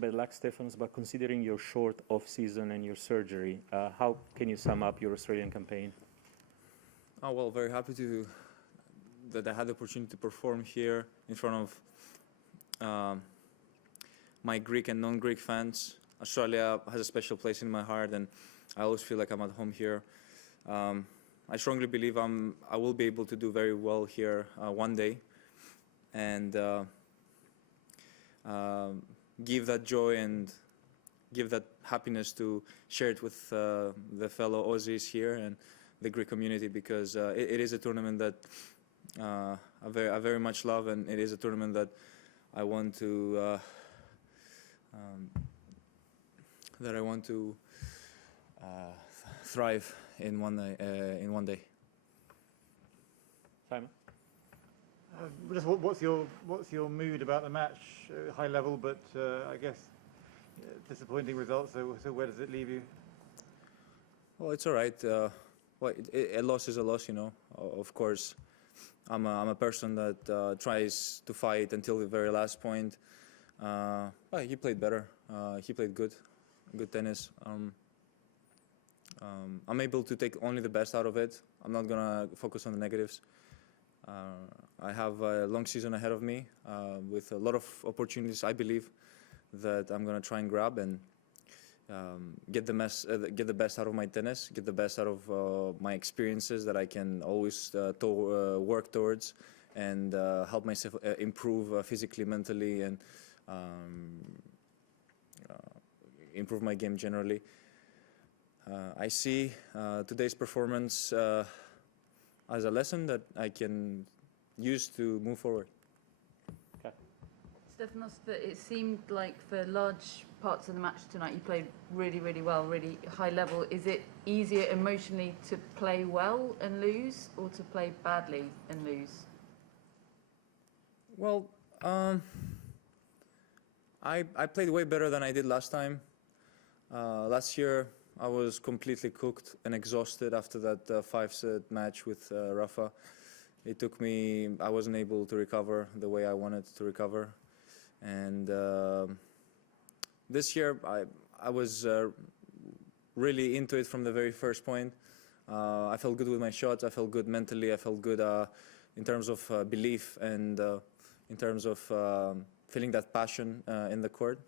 bad luck, Stefanos, but considering your short off-season and your surgery, how can you sum up your Australian campaign? Oh, well, very happy that I had the opportunity to perform here in front of my Greek and non-Greek fans. Australia has a special place in my heart, and I always feel like I'm at home here. I strongly believe I will be able to do very well here one day, and give that joy and give that happiness to share it with the fellow Aussies here and the Greek community, because it is a tournament that I very much love, and it is a tournament that I want to thrive in one day. Simon? Just what's your mood about the match? High level, but I guess disappointing results. So where does it leave you? Well, it's all right. Well, a loss is a loss, you know. Of course, I'm a person that tries to fight until the very last point. Well, he played better. He played good tennis. I'm able to take only the best out of it. I'm not gonna focus on the negatives. I have a long season ahead of me with a lot of opportunities, I believe, that I'm gonna try and grab and get the best out of my tennis, get the best out of my experiences that I can always work towards, and help myself improve physically, mentally, and improve my game generally. I see today's performance as a lesson that I can use to move forward. Okay. Stefanos, it seemed like for large parts of the match tonight you played really, really well, really high level. Is it easier emotionally to play well and lose, or to play badly and lose? Well, I played way better than I did last time. Last year I was completely cooked and exhausted after that 5-set match with Rafa. It took me, I wasn't able to recover the way I wanted to recover. And this year I was really into it from the very first point. I felt good with my shots, I felt good mentally, I felt good in terms of belief, and in terms of feeling that passion in the court.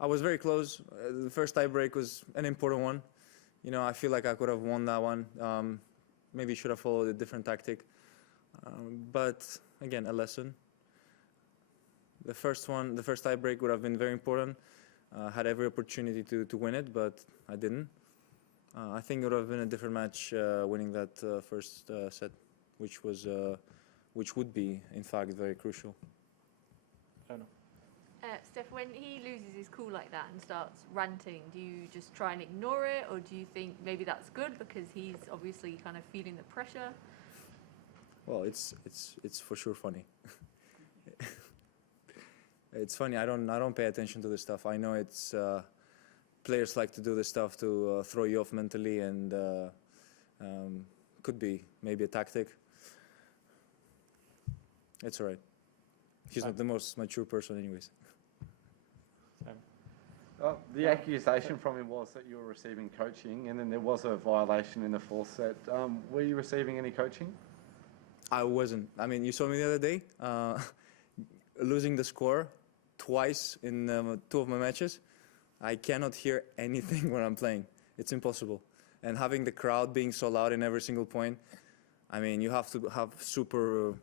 I was very close. The first tie break was an important one. You know, I feel like I could have won that one. Maybe should have followed a different tactic. But again, a lesson. The first tie break would have been very important. Had every opportunity to win it, but I didn't. I think it would have been a different match winning that first set, which would be, in fact, very crucial. I don't know. Steph, when he loses his cool like that and starts ranting, do you just try and ignore it, or do you think maybe that's good because he's obviously kind of feeling the pressure? Well, it's for sure funny. It's funny. I don't pay attention to this stuff. I know it's players like to do this stuff to throw you off mentally, and could be maybe a tactic. It's all right. He's not the most mature person, anyways. The accusation from him was that you were receiving coaching, and then there was a violation in the fourth set. Were you receiving any coaching? I wasn't. I mean, you saw me the other day, losing the score twice in 2 of my matches. I cannot hear anything when I'm playing. It's impossible. And having the crowd being so loud in every single point, I mean, you have to have super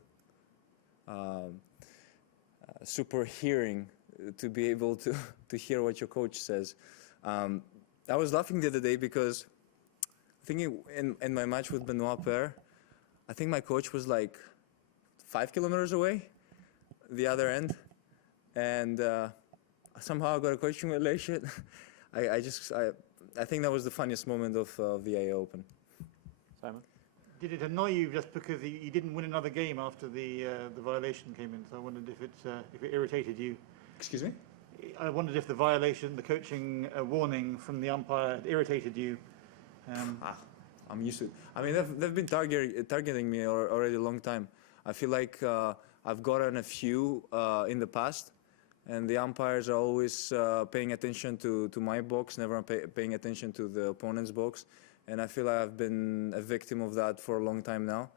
hearing to be able to hear what your coach says. I was laughing the other day because I think in my match with Benoit Paire, I think my coach was like 5 kilometers away, the other end, and somehow I got a coaching relationship. I think that was the funniest moment of the AA Open. Simon? Did it annoy you just because he didn't win another game after the violation came in? So I wondered if it irritated you. Excuse me? I wondered if the violation, the coaching warning from the umpire, irritated you. I'm used to it. I mean, they've been targeting me already a long time. I feel like I've gotten a few in the past, and the umpires are always paying attention to my box, never paying attention to the opponent's box. And I feel like I've been a victim of that for a long time now.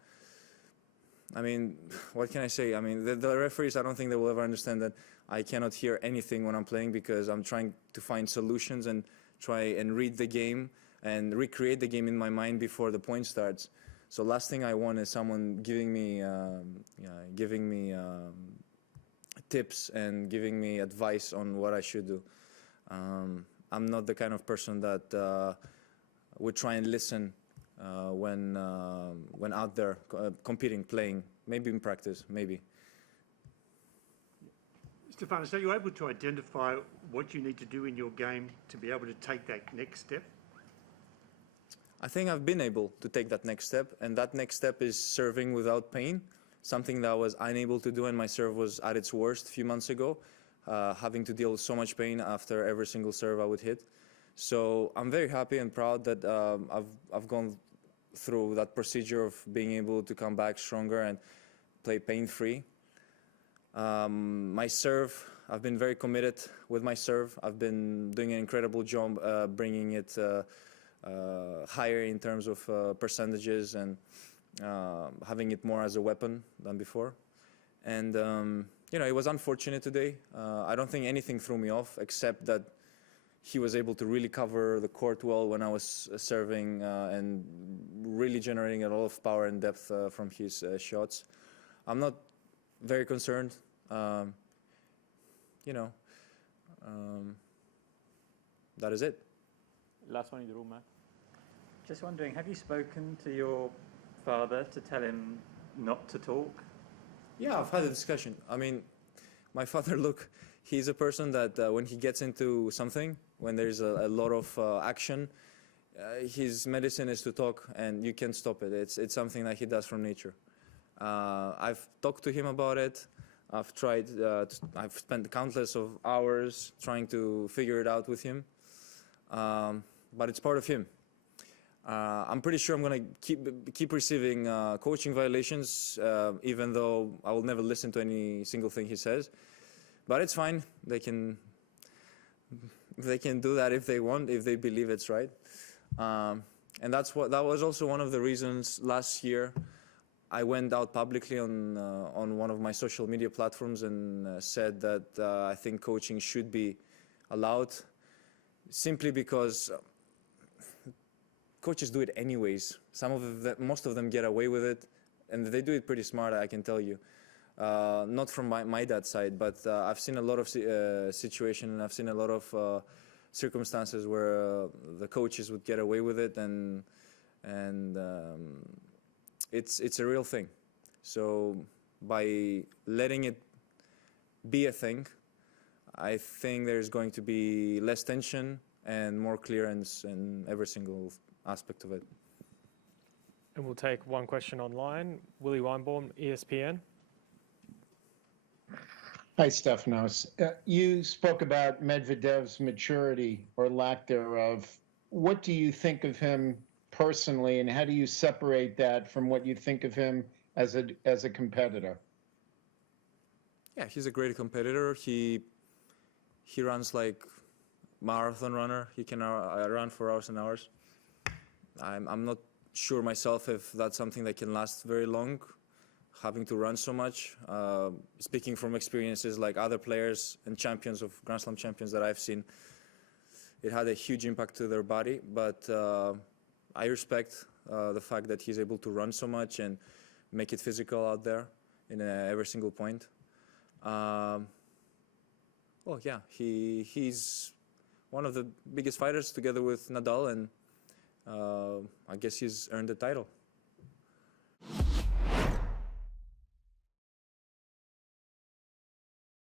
I mean, what can I say? I mean, the referees, I don't think they will ever understand that I cannot hear anything when I'm playing, because I'm trying to find solutions and try and read the game and recreate the game in my mind before the point starts. So last thing I want is someone giving me tips and giving me advice on what I should do. I'm not the kind of person that would try and listen when out there competing, playing, maybe in practice, maybe. Stefanos, are you able to identify what you need to do in your game to be able to take that next step? I think I've been able to take that next step, and that next step is serving without pain, something that I was unable to do, and my serve was at its worst a few months ago, having to deal with so much pain after every single serve I would hit. So I'm very happy and proud that I've gone through that procedure of being able to come back stronger and play pain-free. My serve, I've been very committed with my serve. I've been doing an incredible job bringing it higher in terms of percentages and having it more as a weapon than before. And you know, it was unfortunate today. I don't think anything threw me off, except that he was able to really cover the court well when I was serving and really generating a lot of power and depth from his shots. I'm not very concerned. You know, that is it. Last one in the room, Matt. Just wondering, have you spoken to your father to tell him not to talk? Yeah, I've had a discussion. I mean, my father, look, he's a person that when he gets into something, when there's a lot of action, his medicine is to talk, and you can't stop it. It's something that he does from nature. I've talked to him about it. I've tried, I've spent countless of hours trying to figure it out with him. But it's part of him. I'm pretty sure I'm going to keep receiving coaching violations, even though I will never listen to any single thing he says. But it's fine. They can do that if they want, if they believe it's right. And that was also one of the reasons last year I went out publicly on one of my social media platforms and said that I think coaching should be allowed, simply because coaches do it anyways. Most of them get away with it, and they do it pretty smart, I can tell you. Not from my dad's side, but I've seen a lot of situations, and I've seen a lot of circumstances where the coaches would get away with it, and it's a real thing. So by letting it be a thing, I think there's going to be less tension and more clearance in every single aspect of it. And we'll take one question online. Willie Weinbaum, ESPN. Hi, Stefanos. You spoke about Medvedev's maturity or lack thereof. What do you think of him personally, and how do you separate that from what you think of him as a competitor? Yeah, he's a great competitor. He runs like marathon runner. He can run for hours and hours. I'm not sure myself if that's something that can last very long, having to run so much. Speaking from experiences like other players and champions of Grand Slam champions that I've seen, it had a huge impact to their body. But I respect the fact that he's able to run so much and make it physical out there in every single point. Well, yeah, he's one of the biggest fighters together with Nadal, and I guess he's earned the title.